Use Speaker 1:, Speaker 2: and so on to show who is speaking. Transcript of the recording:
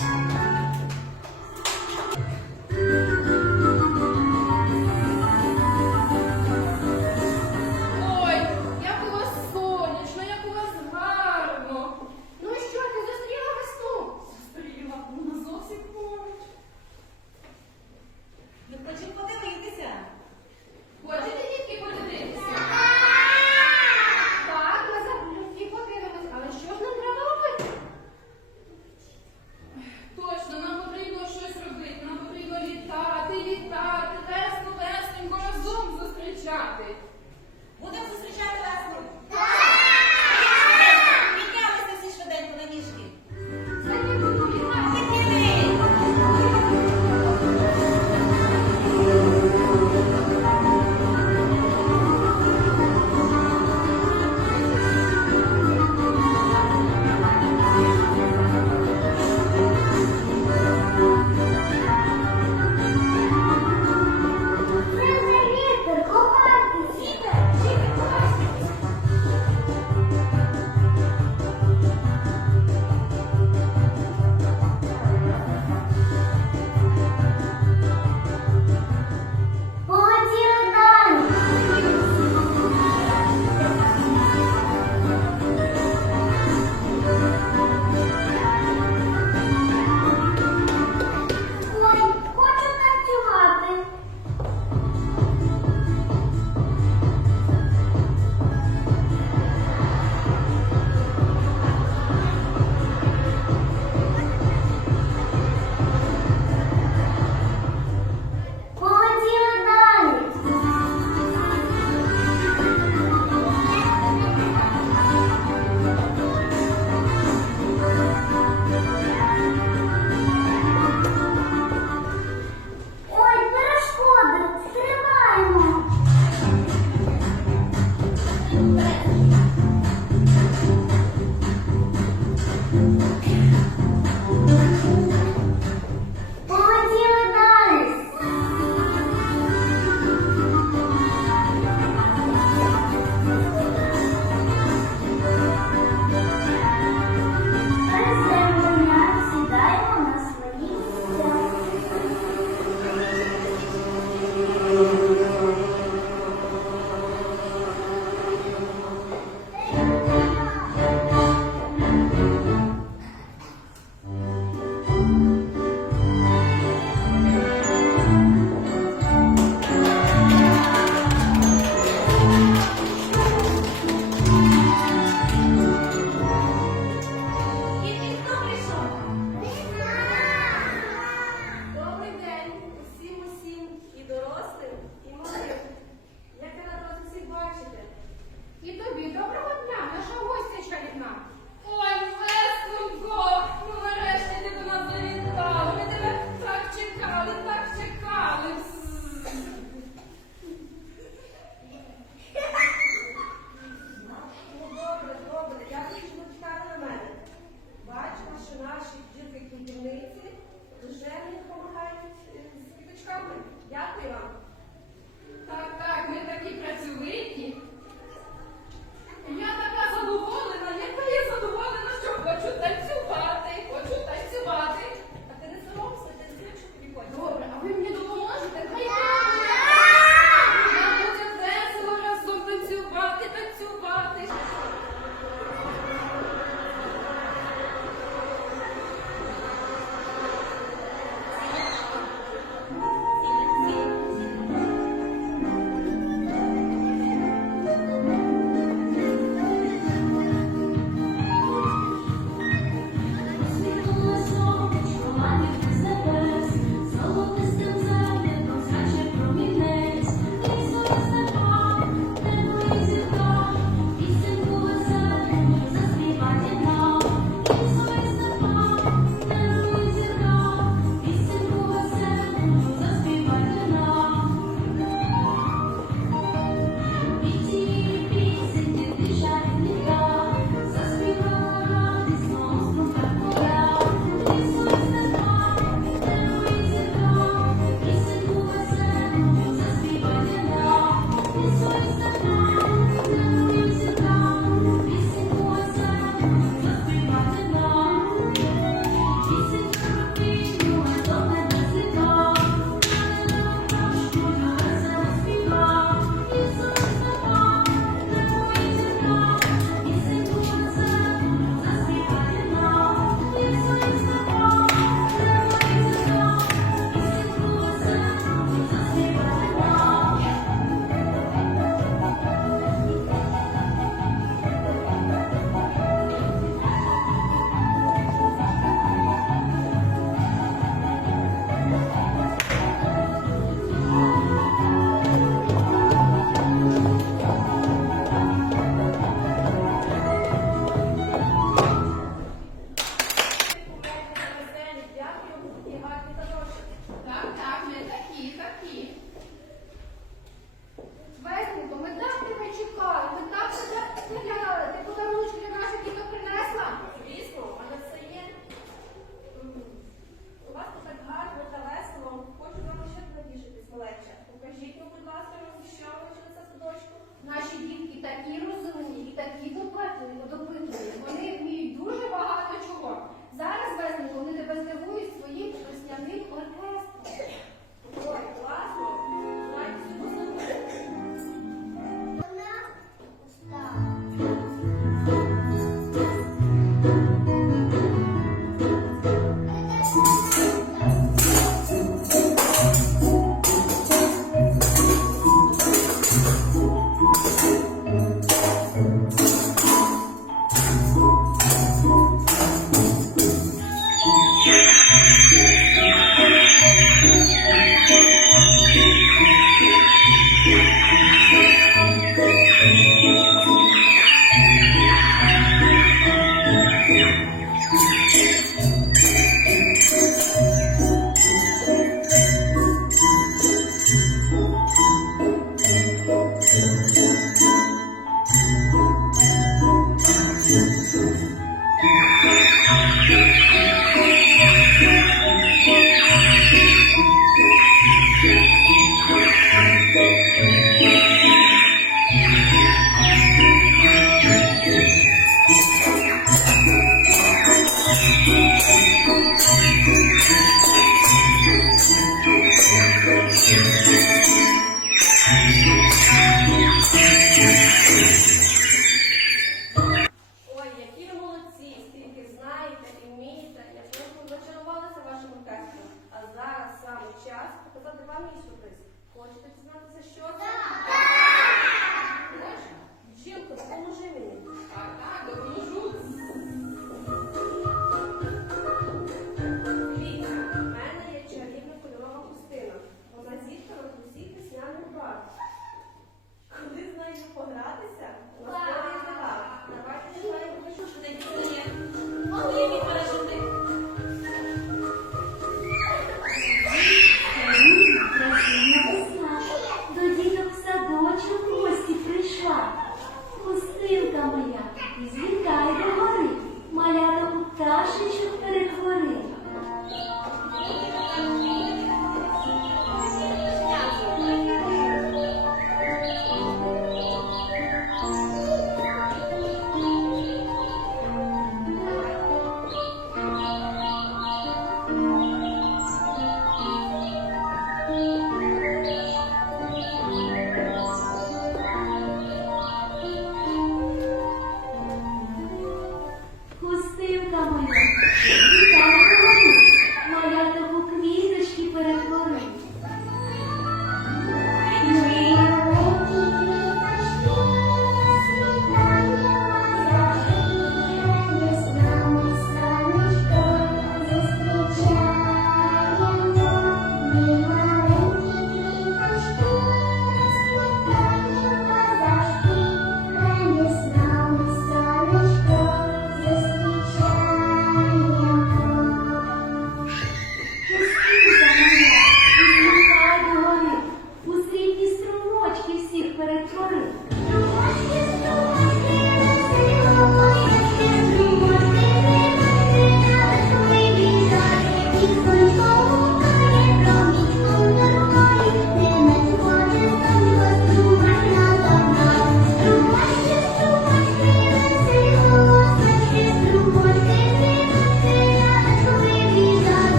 Speaker 1: Thank you.